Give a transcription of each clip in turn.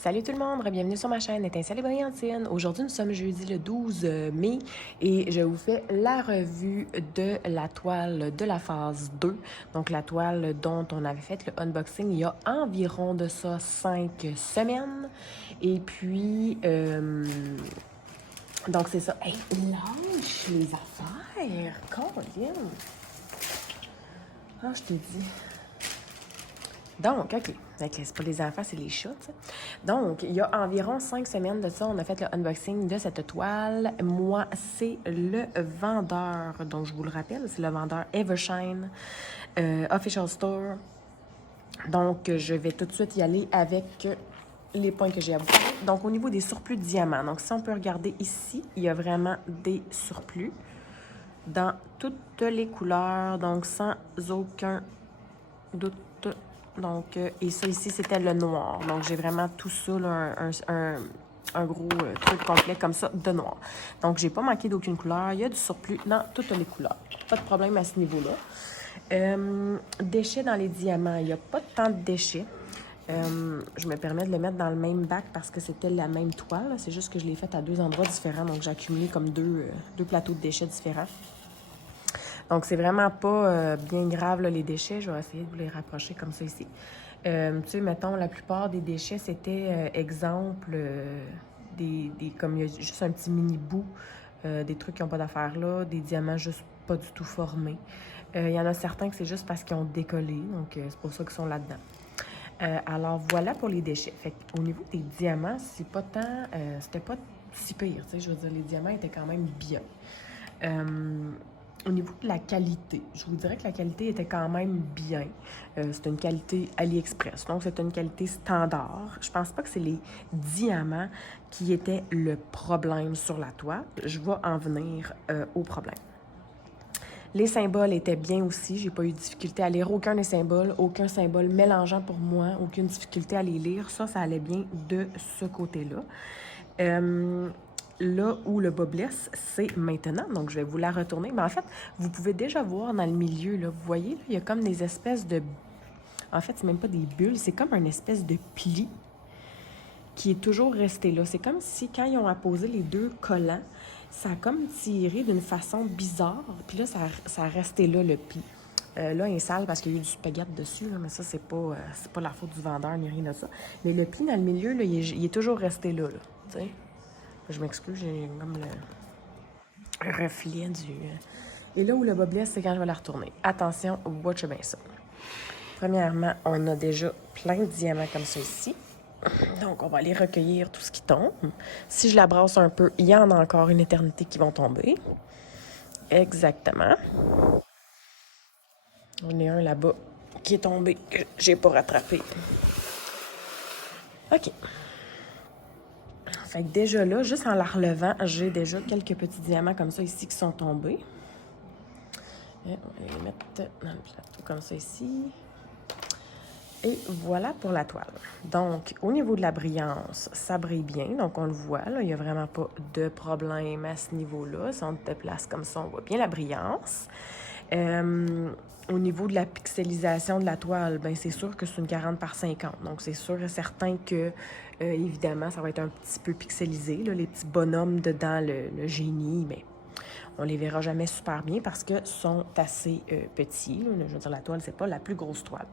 Salut tout le monde, bienvenue sur ma chaîne Étincelle et Brillantine. Aujourd'hui, nous sommes jeudi le 12 mai et je vous fais la revue de la toile de la phase 2. Donc, la toile dont on avait fait le unboxing il y a environ de ça 5 semaines. Et puis, donc c'est ça. Hey, lâche les affaires! Colin! Ah, je t'ai dit. Donc, OK. C'est pas les enfants, c'est les chats, tu sais. Donc, il y a environ 5 semaines de ça, on a fait le unboxing de cette toile. Moi, c'est le vendeur, donc je vous le rappelle, c'est le vendeur Evershine Official Store. Donc, je vais tout de suite y aller avec les points que j'ai à vous parler. Donc, au niveau des surplus de diamants, donc si on peut regarder ici, il y a vraiment des surplus dans toutes les couleurs, donc sans aucun doute. Donc, et ça ici, c'était le noir. Donc, j'ai vraiment tout ça, là, un gros truc complet comme ça de noir. Donc, j'ai pas manqué d'aucune couleur. Il y a du surplus dans toutes les couleurs. Pas de problème à ce niveau-là. Déchets dans les diamants. Il n'y a pas tant de déchets. Je me permets de le mettre dans le même bac parce que c'était la même toile. C'est juste que je l'ai faite à deux endroits différents. Donc, j'ai accumulé comme deux plateaux de déchets différents. Donc, c'est vraiment pas bien grave, là, les déchets. Je vais essayer de vous les rapprocher comme ça ici. Tu sais, mettons, la plupart des déchets, c'était, exemple, comme il y a juste un petit mini bout, des trucs qui n'ont pas d'affaires là, des diamants juste pas du tout formés. Il y en a certains que c'est juste parce qu'ils ont décollé, donc c'est pour ça qu'ils sont là-dedans. Alors, voilà pour les déchets. Fait qu'au niveau des diamants, c'est pas tant... c'était pas si pire, tu sais, je veux dire, les diamants étaient quand même bien. Au niveau de la qualité, je vous dirais que la qualité était quand même bien. C'est une qualité AliExpress, donc c'est une qualité standard. Je pense pas que c'est les diamants qui étaient le problème sur la toile. Je vais en venir au problème. Les symboles étaient bien aussi. J'ai pas eu de difficulté à lire aucun aucun symbole mélangeant pour moi, aucune difficulté à les lire. Ça allait bien de ce côté-là. Là où le bas blesse, c'est maintenant. Donc, je vais vous la retourner. Mais en fait, vous pouvez déjà voir dans le milieu, là, vous voyez, là, il y a comme des espèces de... En fait, c'est même pas des bulles, c'est comme une espèce de pli qui est toujours resté là. C'est comme si, quand ils ont apposé les deux collants, ça a comme tiré d'une façon bizarre. Puis là, ça a resté là, le pli. Là, il est sale parce qu'il y a eu du spaghetti dessus, là, mais ça, c'est pas la faute du vendeur ni rien de ça. Mais le pli dans le milieu, là, il est toujours resté là, tu sais. Je m'excuse, j'ai comme le reflet du... Et là où le bas blesse, c'est quand je vais la retourner. Attention, watch bien ça. Premièrement, on a déjà plein de diamants comme ça ici. Donc, on va aller recueillir tout ce qui tombe. Si je la brasse un peu, il y en a encore une éternité qui vont tomber. Exactement. On est un là-bas qui est tombé, que j'ai pas rattrapé. OK. Fait que déjà là, juste en la relevant, j'ai déjà quelques petits diamants comme ça ici qui sont tombés. Et on va les mettre dans le plateau comme ça ici. Et voilà pour la toile. Donc, au niveau de la brillance, ça brille bien. Donc, on le voit, là, il n'y a vraiment pas de problème à ce niveau-là. Si on te place comme ça, on voit bien la brillance. Au niveau de la pixelisation de la toile, ben c'est sûr que c'est une 40 par 50. Donc, c'est sûr et certain que, évidemment, ça va être un petit peu pixelisé. Là, les petits bonhommes dedans, le génie, mais on les verra jamais super bien parce que sont assez petits. Là. Je veux dire, la toile, c'est pas la plus grosse toile.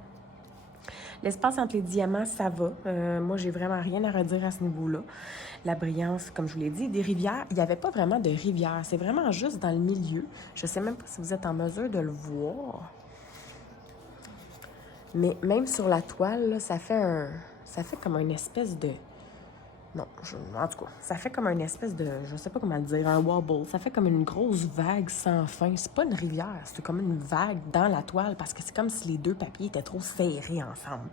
L'espace entre les diamants, ça va. Moi, j'ai vraiment rien à redire à ce niveau-là. La brillance, comme je vous l'ai dit, des rivières, il n'y avait pas vraiment de rivière. C'est vraiment juste dans le milieu. Je ne sais même pas si vous êtes en mesure de le voir. Mais même sur la toile, là, ça fait comme une espèce de... Non, en tout cas, ça fait comme une espèce de... Je sais pas comment le dire, un wobble. Ça fait comme une grosse vague sans fin. C'est pas une rivière, c'est comme une vague dans la toile parce que c'est comme si les deux papiers étaient trop serrés ensemble.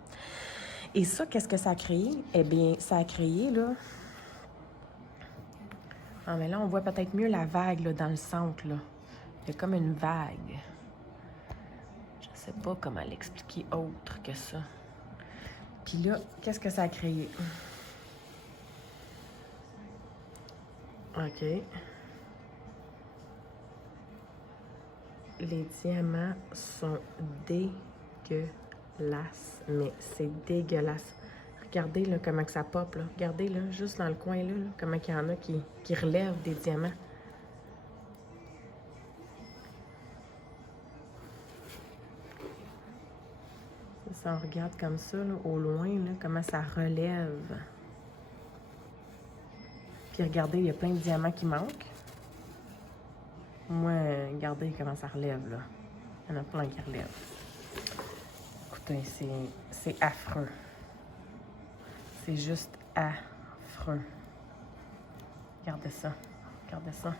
Et ça, qu'est-ce que ça a créé? Eh bien, ça a créé, là... Ah, mais là, on voit peut-être mieux la vague, là, dans le centre, là. Il y a comme une vague. Je sais pas comment l'expliquer autre que ça. Puis là, qu'est-ce que ça a créé? OK. Les diamants sont dégueulasses, mais c'est dégueulasse. Regardez là, comment que ça pop. Là. Regardez là, juste dans le coin là, comment il y en a qui relèvent des diamants. Ça, on regarde comme ça, là, au loin, là, comment ça relève. Puis regardez, il y a plein de diamants qui manquent. Moi, regardez comment ça relève, là. Il y en a plein qui relèvent. Écoutez, c'est affreux. C'est juste affreux. Regardez ça. Regardez ça.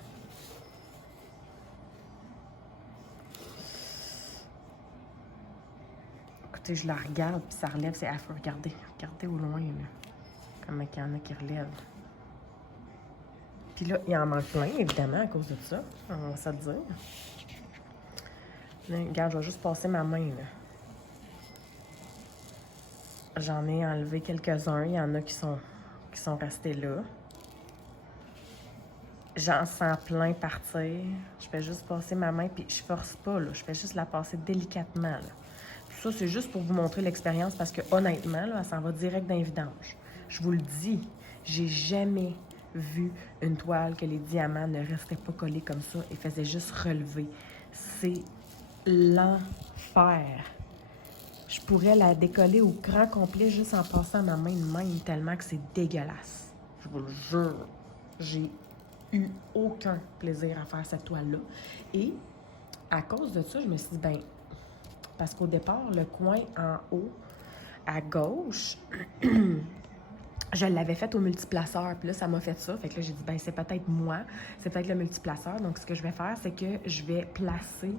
Écoutez, je la regarde, puis ça relève, c'est affreux. Regardez. Regardez au loin, là. Comment il y en a qui relèvent. Puis là, il en manque plein, évidemment, à cause de ça. On va se le dire. Là, regarde, je vais juste passer ma main, là. J'en ai enlevé quelques-uns. Il y en a qui sont restés là. J'en sens plein partir. Je fais juste passer ma main, puis je force pas, là. Je fais juste la passer délicatement, là. Tout ça, c'est juste pour vous montrer l'expérience, parce que honnêtement, là, ça s'en va direct dans les vidanges. Je vous le dis, j'ai jamais vu une toile que les diamants ne restaient pas collés comme ça et faisaient juste relever. C'est l'enfer. Je pourrais la décoller au grand complet juste en passant ma main de même, tellement que c'est dégueulasse. Je vous le jure. J'ai eu aucun plaisir à faire cette toile-là. Et à cause de ça, je me suis dit, ben, parce qu'au départ, le coin en haut, à gauche, je l'avais fait au multiplaceur. Puis là, ça m'a fait ça. Fait que là, j'ai dit, ben c'est peut-être moi. C'est peut-être le multiplaceur. Donc, ce que je vais faire, c'est que je vais placer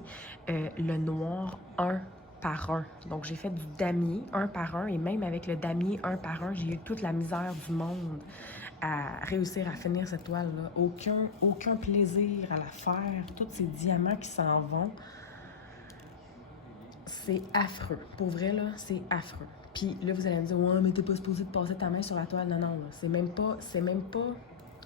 le noir un par un. Donc, j'ai fait du damier un par un. Et même avec le damier un par un, j'ai eu toute la misère du monde à réussir à finir cette toile-là. Aucun plaisir à la faire. Tous ces diamants qui s'en vont. C'est affreux. Pour vrai, là, c'est affreux. Puis là, vous allez me dire, ouais, mais t'es pas supposé de passer ta main sur la toile. Non, non, là, c'est même pas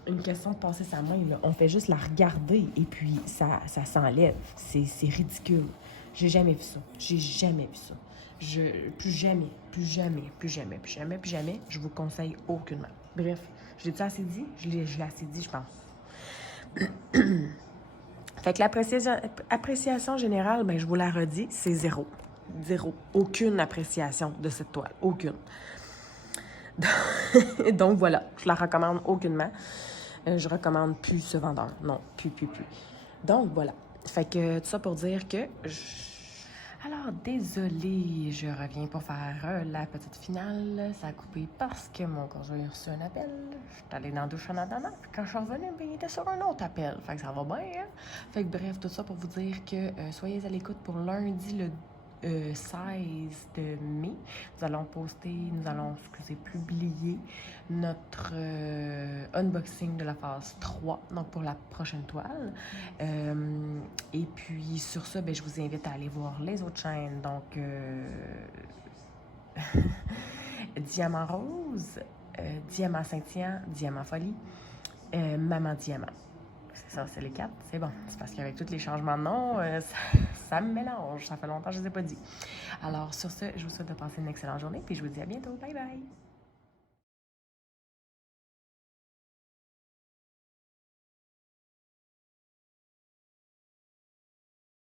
une question de passer sa main, là. On fait juste la regarder et puis ça s'enlève. C'est ridicule. J'ai jamais vu ça. J'ai jamais vu ça. Plus jamais, je vous conseille aucunement. Bref, je l'ai-tu assez dit? Je l'ai assez dit, je pense. Fait que l'appréciation générale, ben, je vous la redis, c'est zéro. Zéro. Aucune appréciation de cette toile. Aucune. Donc voilà, je la recommande aucunement. Je recommande plus ce vendeur. Non, plus. Donc voilà. Fait que tout ça pour dire que... Alors, désolée, je reviens pour faire la petite finale. Ça a coupé parce que mon conjoint a reçu un appel. Je suis allée dans la douche en attendant. Puis quand je suis revenue, ben, il était sur un autre appel. Fait que ça va bien, hein? Fait que bref, tout ça pour vous dire que soyez à l'écoute pour lundi le 16 de mai. Nous allons publier notre unboxing de la phase 3, donc pour la prochaine toile. Et puis, sur ça, ben, je vous invite à aller voir les autres chaînes. Donc, Diamant Rose, Diamant Scintillant, Diamant Folie, Maman Diamant. C'est ça, c'est les 4. C'est bon. C'est parce qu'avec tous les changements de nom, ça me mélange. Ça fait longtemps que je ne les ai pas dit. Alors, sur ce, je vous souhaite de passer une excellente journée, puis je vous dis à bientôt. Bye bye!